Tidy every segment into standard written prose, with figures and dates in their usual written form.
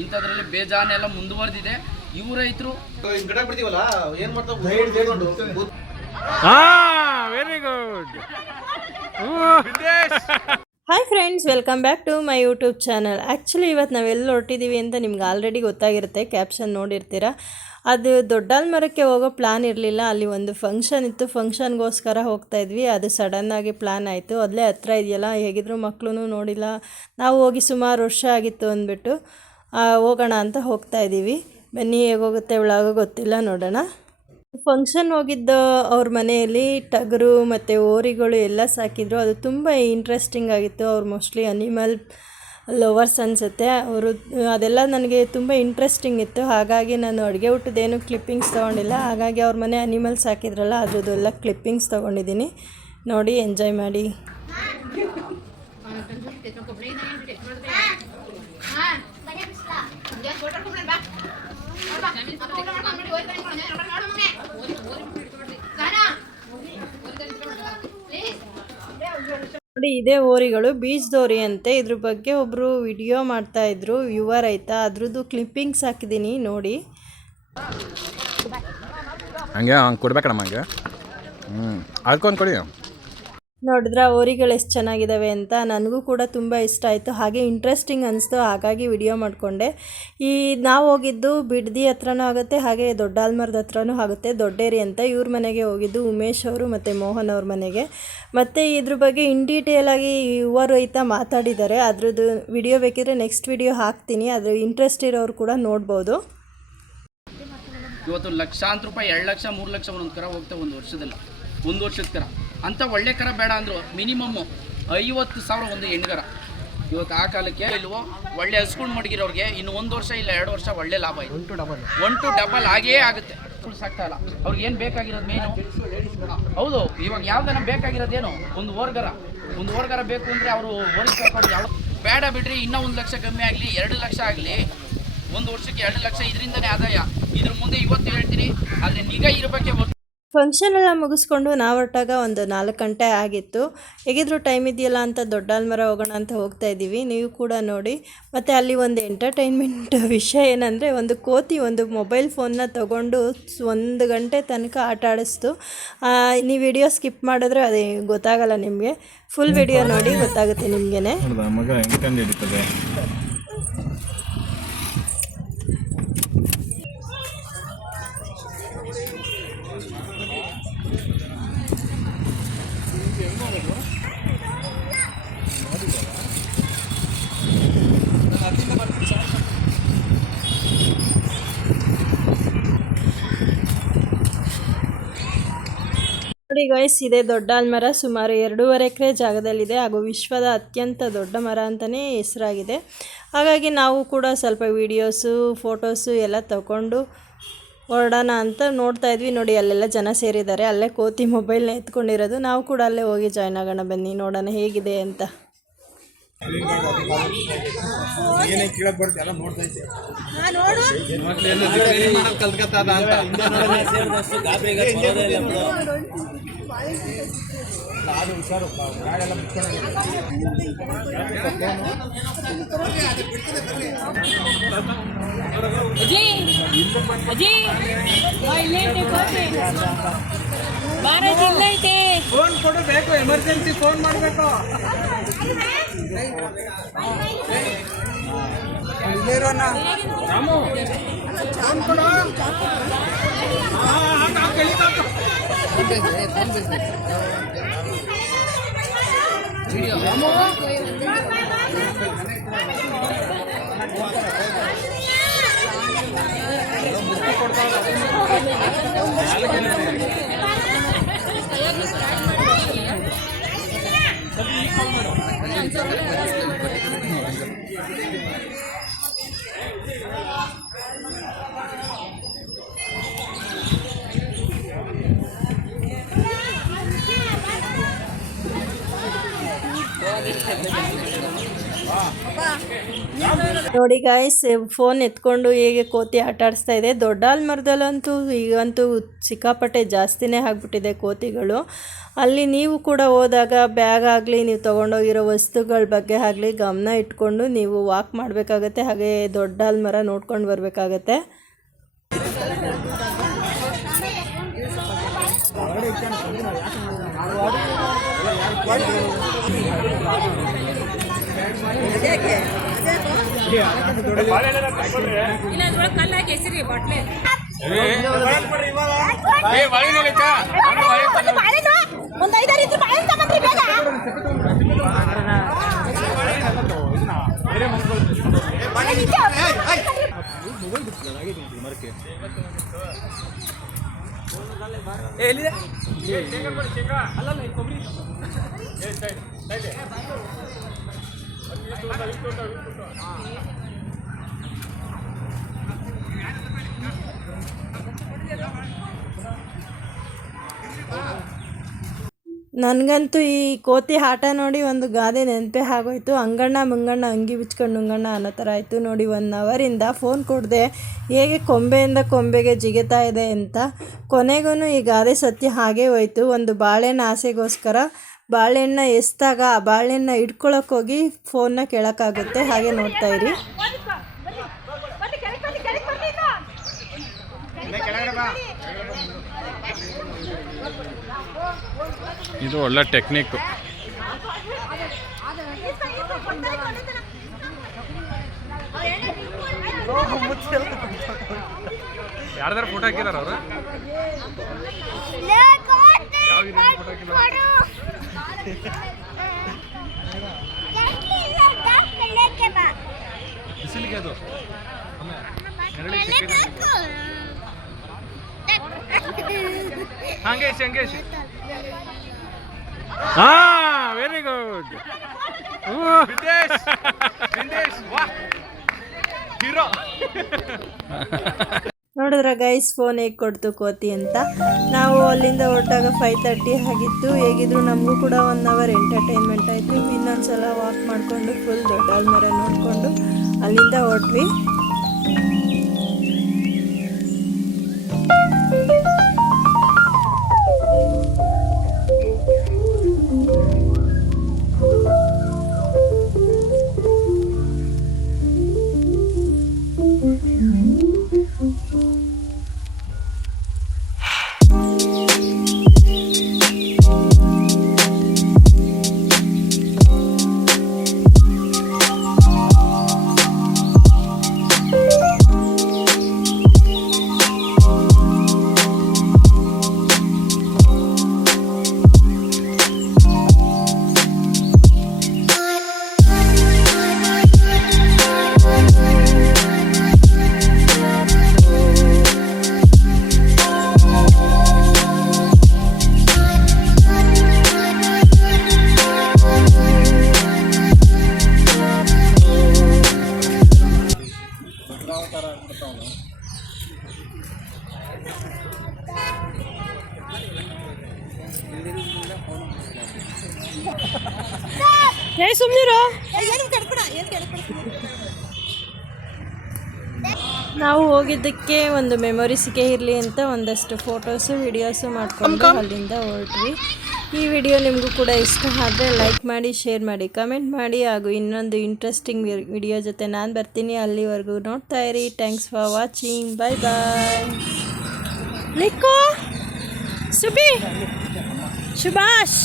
ಇಂಥದ್ರಲ್ಲಿ ಬೇಜಾನೆಲ್ಲ ಮುಂದುವರೆದಿದೆ. ಇವು ರೈತರು very good. Hi friends, welcome back to my YouTube channel. Actually ಇವತ್ತು ನಾವೆಲ್ಲ ಹೊರಟಿದ್ದೀವಿ ಅಂತ ನಿಮ್ಗೆ ಆಲ್ರೆಡಿ ಗೊತ್ತಾಗಿರುತ್ತೆ, ಕ್ಯಾಪ್ಷನ್ ನೋಡಿರ್ತೀರ. ಅದು ದೊಡ್ಡಾಲ್ಮರಕ್ಕೆ ಹೋಗೋ ಪ್ಲ್ಯಾನ್ ಇರಲಿಲ್ಲ, ಅಲ್ಲಿ ಒಂದು ಫಂಕ್ಷನ್ ಇತ್ತು, ಫಂಕ್ಷನ್ಗೋಸ್ಕರ ಹೋಗ್ತಾಯಿದ್ವಿ. ಅದು ಸಡನ್ನಾಗಿ ಪ್ಲ್ಯಾನ್ ಆಯಿತು. ಅಲ್ಲೇ ಹತ್ರ ಇದೆಯಲ್ಲ, ಹೇಗಿದ್ರು ಮಕ್ಕಳು ನೋಡಿಲ್ಲ, ನಾವು ಹೋಗಿ ಸುಮಾರು ವರ್ಷ ಆಗಿತ್ತು ಅಂದ್ಬಿಟ್ಟು ಹೋಗೋಣ ಅಂತ ಹೋಗ್ತಾಯಿದ್ದೀವಿ. ಬನ್ನಿ, ಹೇಗೋಗುತ್ತೆ ಒಳಗೆ ಗೊತ್ತಿಲ್ಲ, ನೋಡೋಣ. ಫಂಕ್ಷನ್ ಹೋಗಿದ್ದ ಅವ್ರ ಮನೆಯಲ್ಲಿ ಟಗರು ಮತ್ತು ಓರಿಗಳು ಎಲ್ಲ ಸಾಕಿದ್ರು. ಅದು ತುಂಬ ಇಂಟ್ರೆಸ್ಟಿಂಗ್ ಆಗಿತ್ತು. ಅವ್ರು ಮೋಸ್ಟ್ಲಿ ಅನಿಮಲ್ ಲವರ್ಸ್ ಅನಿಸುತ್ತೆ ಅವರು. ಅದೆಲ್ಲ ನನಗೆ ತುಂಬ ಇಂಟ್ರೆಸ್ಟಿಂಗ್ ಇತ್ತು. ಹಾಗಾಗಿ ನಾನು ಅಡುಗೆ ಊಟದ್ದೇನು ಕ್ಲಿಪ್ಪಿಂಗ್ಸ್ ತೊಗೊಂಡಿಲ್ಲ. ಹಾಗಾಗಿ ಅವ್ರ ಮನೆ ಅನಿಮಲ್ಸ್ ಹಾಕಿದ್ರಲ್ಲ ಅದ್ರದ್ದೆಲ್ಲ ಕ್ಲಿಪ್ಪಿಂಗ್ಸ್ ತೊಗೊಂಡಿದ್ದೀನಿ. ನೋಡಿ, ಎಂಜಾಯ್ ಮಾಡಿ. ನೋಡಿ, ಇದೇ ಓರಿಗಳು ಬೀಜದೋರಿ ಅಂತೆ. ಇದ್ರ ಬಗ್ಗೆ ಒಬ್ಬರು ವಿಡಿಯೋ ಮಾಡ್ತಾಯಿದ್ರು, ಯುವ ರೈತ. ಅದ್ರದ್ದು ಕ್ಲಿಪ್ಪಿಂಗ್ಸ್ ಹಾಕಿದ್ದೀನಿ, ನೋಡಿ. ಹಂಗೆ ಕೊಡ್ಬೇಕಮ್ಮ, ಹಂಗೆ ಅದ್ಕೊಂಡು ಕೊಡಿ. ನೋಡಿದ್ರೆ ಓರಿಗಳು ಎಷ್ಟು ಚೆನ್ನಾಗಿದ್ದಾವೆ ಅಂತ. ನನಗೂ ಕೂಡ ತುಂಬ ಇಷ್ಟ ಆಯಿತು, ಹಾಗೆ ಇಂಟ್ರೆಸ್ಟಿಂಗ್ ಅನಿಸ್ತು. ಹಾಗಾಗಿ ವಿಡಿಯೋ ಮಾಡಿಕೊಂಡೆ. ನಾವು ಹೋಗಿದ್ದು ಬಿಡದಿ ಹತ್ರನೂ ಆಗುತ್ತೆ, ಹಾಗೆ ದೊಡ್ಡಾಲ್ಮರದ ಹತ್ರನೂ ಆಗುತ್ತೆ, ದೊಡ್ಡೇರಿ ಅಂತ. ಇವ್ರ ಮನೆಗೆ ಹೋಗಿದ್ದು ಉಮೇಶ್ ಅವರು ಮತ್ತು ಮೋಹನ್ ಅವ್ರ ಮನೆಗೆ. ಮತ್ತು ಇದ್ರ ಬಗ್ಗೆ ಇನ್ ಡೀಟೇಲಾಗಿ ಯುವ ರೈತ ಮಾತಾಡಿದ್ದಾರೆ. ಅದ್ರದ್ದು ವಿಡಿಯೋ ಬೇಕಿದ್ರೆ ನೆಕ್ಸ್ಟ್ ವಿಡಿಯೋ ಹಾಕ್ತೀನಿ, ಅದ್ರ ಇಂಟ್ರೆಸ್ಟ್ ಇರೋರು ಕೂಡ ನೋಡ್ಬೋದು. ಇವತ್ತು ಲಕ್ಷಾಂತರ ರೂಪಾಯಿ, 2 ಲಕ್ಷ 3 ಲಕ್ಷ ಒಂದೊಂದು ಕರ ಹೋಗ್ತವೆ ಒಂದು ವರ್ಷದ ಕರ ಅಂತ. ಒಳ್ಳೆ ಕರ ಬೇಡ ಅಂದರು ಮಿನಿಮಮ್ 50,000 ಒಂದು ಹೆಣ್ಗರ. ಇವತ್ತು ಆ ಕಾಲಕ್ಕೆ ಇಲ್ವೋ ಒಳ್ಳೆ ಹಸ್ಕೊಂಡು ಮಡಗಿರೋರಿಗೆ ಇನ್ನು 1 ವರ್ಷ ಇಲ್ಲ 2 ವರ್ಷ ಒಳ್ಳೆ ಲಾಭ ಇದೆ. 1 to ಡಬಲ್ ಆಗೇ ಆಗುತ್ತೆ. ಸಾಕ್ತಾ ಇಲ್ಲ ಅವ್ರಿಗೆ ಏನು ಬೇಕಾಗಿರೋದು ಮೇನು. ಹೌದು, ಇವಾಗ ಯಾವ್ದನ ಬೇಕಾಗಿರೋದೇನು, ಒಂದು ಓರ್ಗರ ಬೇಕು ಅಂದರೆ ಅವರು ಓರಿಸ್ಕೊಂಡು ಯಾವ ಬೇಡ ಬಿಡ್ರಿ. ಇನ್ನೂ 1 ಲಕ್ಷ ಕಮ್ಮಿ ಆಗಲಿ, 2 ಲಕ್ಷ ಆಗಲಿ, 1 ವರ್ಷಕ್ಕೆ 2 ಲಕ್ಷ, ಇದರಿಂದನೇ ಆದಾಯ. ಇದ್ರ ಮುಂದೆ ಇವತ್ತು ಹೇಳ್ತೀನಿ, ಆದರೆ ನಿಗಾ ಇರಬೇಕೆ. ಫಂಕ್ಷನ್ ಎಲ್ಲ ಮುಗಿಸ್ಕೊಂಡು ನಾವು ಹೊರಟಾಗ ಒಂದು 4 ಗಂಟೆ ಆಗಿತ್ತು. ಹೇಗಿದ್ರು ಟೈಮ್ ಇದೆಯಲ್ಲ ಅಂತ ದೊಡ್ಡಾಲ್ಮರ ಹೋಗೋಣ ಅಂತ ಹೋಗ್ತಾ ಇದ್ದೀವಿ. ನೀವು ಕೂಡ ನೋಡಿ. ಮತ್ತು ಅಲ್ಲಿ ಒಂದು ಎಂಟರ್ಟೈನ್ಮೆಂಟ್ ವಿಷಯ ಏನಂದರೆ, ಒಂದು ಕೋತಿ ಒಂದು ಮೊಬೈಲ್ ಫೋನ್ನ ತೊಗೊಂಡು 1 ಗಂಟೆ ತನಕ ಆಟ ಆಡಿಸ್ತು. ನೀವು ವಿಡಿಯೋ ಸ್ಕಿಪ್ ಮಾಡಿದ್ರೆ ಅದೇ ಗೊತ್ತಾಗಲ್ಲ ನಿಮಗೆ. ಫುಲ್ ವಿಡಿಯೋ ನೋಡಿ, ಗೊತ್ತಾಗುತ್ತೆ ನಿಮಗೇ. ನೋಡಿ ಗೈಸ್, ಇದೇ ದೊಡ್ಡಾಲ್ಮರ. ಸುಮಾರು 2.5 ಎಕರೆ ಜಾಗದಲ್ಲಿದೆ, ಹಾಗೂ ವಿಶ್ವದ ಅತ್ಯಂತ ದೊಡ್ಡ ಮರ ಅಂತಲೇ ಹೆಸರಾಗಿದೆ. ಹಾಗಾಗಿ ನಾವು ಕೂಡ ಸ್ವಲ್ಪ ವೀಡಿಯೋಸು ಫೋಟೋಸು ಎಲ್ಲ ತಗೊಂಡು ಹೊರಡೋಣ ಅಂತ ನೋಡ್ತಾ ಇದ್ವಿ. ನೋಡಿ, ಅಲ್ಲೆಲ್ಲ ಜನ ಸೇರಿದ್ದಾರೆ. ಅಲ್ಲೇ ಕೋತಿ ಮೊಬೈಲ್ನ ಎತ್ಕೊಂಡಿರೋದು. ನಾವು ಕೂಡ ಅಲ್ಲೇ ಹೋಗಿ ಜಾಯ್ನ್ ಆಗೋಣ, ಬನ್ನಿ ನೋಡೋಣ ಹೇಗಿದೆ ಅಂತ. ಫೋನ್ ಕೊಡಬೇಕು, ಎಮರ್ಜೆನ್ಸಿ ಫೋನ್ ಮಾಡಬೇಕು. ನೋಡಿ ಗಾಯ್ಸ್, ಫೋನ್ ಎತ್ಕೊಂಡು ಹೇಗೆ ಕೋತಿ ಆಟ ಆಡಿಸ್ತಾ ಇದೆ. ದೊಡ್ಡ ಮರದಲ್ಲಂತೂ ಈಗಂತೂ ಸಿಕ್ಕಾಪಟ್ಟೆ ಜಾಸ್ತಿನೇ ಆಗಿಬಿಟ್ಟಿದೆ ಕೋತಿಗಳು. ಅಲ್ಲಿ ನೀವು ಕೂಡ ಹೋದಾಗ ಬ್ಯಾಗ್ ಆಗಲಿ, ನೀವು ತೊಗೊಂಡೋಗಿರೋ ವಸ್ತುಗಳ ಬಗ್ಗೆ ಆಗಲಿ ಗಮನ ಇಟ್ಕೊಂಡು ನೀವು ವಾಕ್ ಮಾಡಬೇಕಾಗತ್ತೆ. ಹಾಗೆ ದೊಡ್ಡ ಮರ ನೋಡ್ಕೊಂಡು ಬರಬೇಕಾಗತ್ತೆ. ನನಗಂತೂ ಈ ಕೋತಿ ಆಟ ನೋಡಿ ಒಂದು ಗಾದೆ ನೆನಪೇ ಆಗೋಯ್ತು. ಅಂಗಣ್ಣ ಮುಂಗಣ್ಣ ಅಂಗಿ ಬಿಚ್ಕೊಂಡು ನುಂಗಣ್ಣ ಅನ್ನೋ ಥರ ಆಯಿತು ನೋಡಿ. 1 ಅವರಿಂದ ಫೋನ್ ಕೊಡದೆ ಹೇಗೆ ಕೊಂಬೆಯಿಂದ ಕೊಂಬೆಗೆ ಜಿಗಿತಾ ಇದೆ ಅಂತ. ಕೊನೆಗೂ ಈ ಗಾದೆ ಸತ್ಯ ಹಾಗೇ ಹೋಯ್ತು. ಒಂದು ಬಾಳೆಹಣ್ಣು ಆಸೆಗೋಸ್ಕರ ಬಾಳೆಹಣ್ಣ ಎಸ್ದಾಗ ಆ ಬಾಳೆಹಣ್ಣ ಹಿಡ್ಕೊಳಕ್ಕೋಗಿ ಫೋನ್ನ ಕೇಳೋಕ್ಕಾಗುತ್ತೆ. ಹಾಗೆ ನೋಡ್ತಾ ಇರಿ. ಇದು ಒಳ್ಳೆ ಟೆಕ್ನಿಕ್. ಯಾರ್ದಾರ ಫೋಟೋ ಹಾಕಿದಾರ ಅವರು? ಯಾವ ಫೋಟೋ ಹಾಕಿದಾರ? ಬಿಸಿಲಿಗೆ ಅದು ಹಂಗೇಶ್ ವೆರಿ ಗುಡ್. ನೋಡಿದ್ರ ಗೈಸ್, ಫೋನ್ ಹೇಗೆ ಕೊಡ್ತು ಕೋತಿ ಅಂತ. ನಾವು ಅಲ್ಲಿಂದ ಹೊರಟಾಗ 5:30 ಆಗಿತ್ತು. ಹೇಗಿದ್ರು ನಮಗೂ ಕೂಡ 1 ಅವರ್ ಎಂಟರ್ಟೈನ್ಮೆಂಟ್ ಆಯಿತು. ಇನ್ನೊಂದ್ಸಲ ವಾಕ್ ಮಾಡಿಕೊಂಡು ಫುಲ್ ದೊಡ್ಡ ಮರ ನೋಡಿಕೊಂಡು ಅಲ್ಲಿಂದ ಹೊರಟ್ವಿ. ನಾವು ಹೋಗಿದ್ದಕ್ಕೆ ಒಂದು ಮೆಮೊರೀಸ್ಗೆ ಇರಲಿ ಅಂತ ಒಂದಷ್ಟು ಫೋಟೋಸು ವಿಡಿಯೋಸು ಮಾಡಿಕೊಂಡು ಅಲ್ಲಿಂದ ಹೊರಟ್ವಿ. ಈ ವಿಡಿಯೋ ನಿಮಗೂ ಕೂಡ ಇಷ್ಟ ಆದರೆ ಲೈಕ್ ಮಾಡಿ, ಶೇರ್ ಮಾಡಿ, ಕಮೆಂಟ್ ಮಾಡಿ. ಹಾಗೂ ಇನ್ನೊಂದು ಇಂಟ್ರೆಸ್ಟಿಂಗ್ ವಿಡಿಯೋ ಜೊತೆ ನಾನು ಬರ್ತೀನಿ. ಅಲ್ಲಿವರೆಗೂ ನೋಡ್ತಾ ಇರಿ. Thanks for watching. Bye bye. ಲಿಕ್ಕೋ ಸುಬಿ ಸುಭಾಷ್.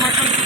ಮಾಡ್ಕೊಂಡು